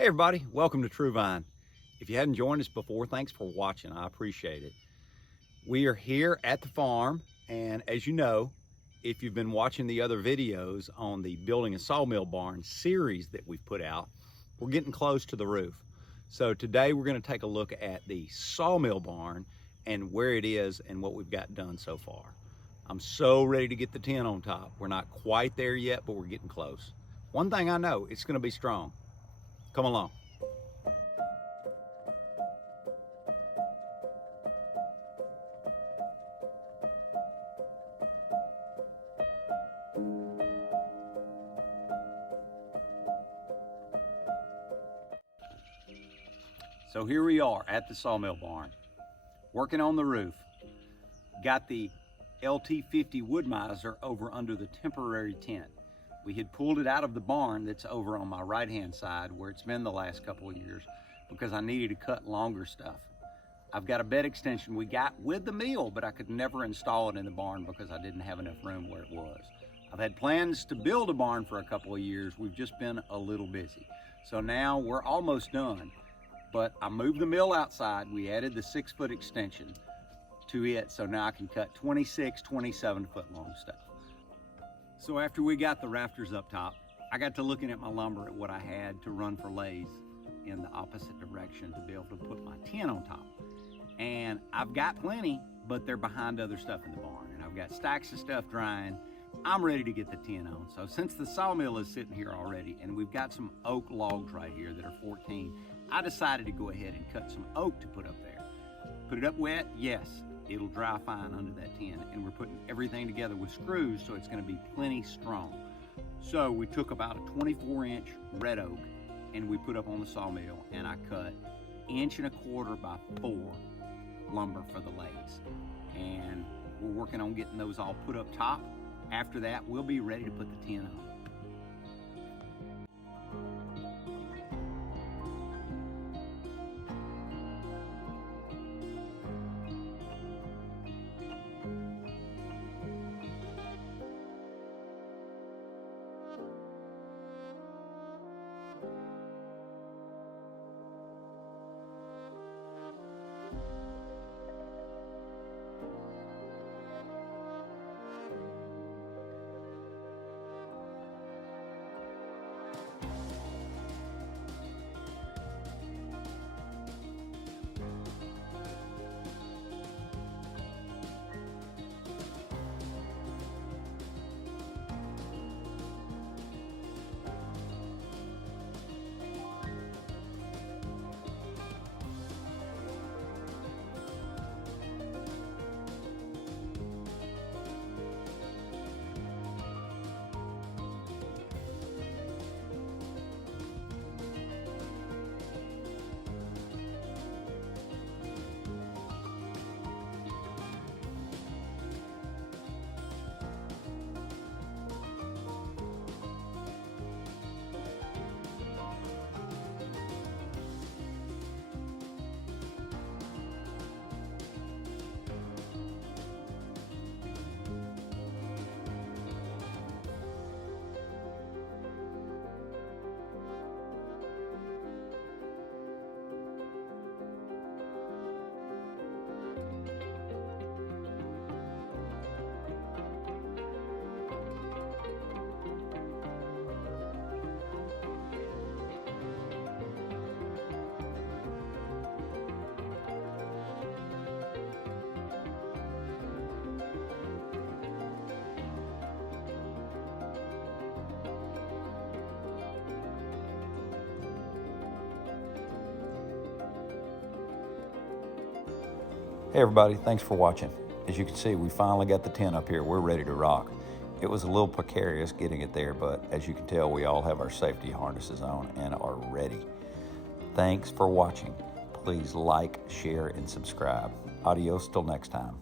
Hey everybody, welcome to True Vine. If you hadn't joined us before, thanks for watching. I appreciate it. We are here at the farm, and as you know, if you've been watching the other videos on the building a sawmill barn series that we've put out, we're getting close to the roof. So today we're going to take a look at the sawmill barn and where it is and what we've got done so far. I'm so ready to get the tin on top. We're not quite there yet, but we're getting close. One thing I know, it's going to be strong. Come along. So here we are at the sawmill barn, working on the roof. Got the LT50 wood miser over under the temporary tent. We had pulled it out of the barn that's over on my right-hand side where it's been the last couple of years because I needed to cut longer stuff. I've got a bed extension we got with the mill, but I could never install it in the barn because I didn't have enough room where it was. I've had plans to build a barn for a couple of years. We've just been a little busy. So now we're almost done, but I moved the mill outside. We added the 6-foot extension to it, so now I can cut 26, 27-foot long stuff. So after we got the rafters up top, I got to looking at my lumber at what I had to run for lathes in the opposite direction to be able to put my tin on top. And I've got plenty, but they're behind other stuff in the barn. And I've got stacks of stuff drying. I'm ready to get the tin on. So since the sawmill is sitting here already, and we've got some oak logs right here that are 14, I decided to go ahead and cut some oak to put up there. Put it up wet? Yes. It'll dry fine under that tin, and we're putting everything together with screws, so it's going to be plenty strong. So we took about a 24-inch red oak and we put up on the sawmill, and I cut 1.25 inches by 4 lumber for the lathes, and we're working on getting those all put up top. After that, we'll be ready to put the tin on. Hey everybody, thanks for watching. As you can see, we finally got the tin up here. We're ready to rock. It was a little precarious getting it there, but as you can tell, we all have our safety harnesses on and are ready. Thanks for watching. Please like, share, and subscribe. Adios till next time.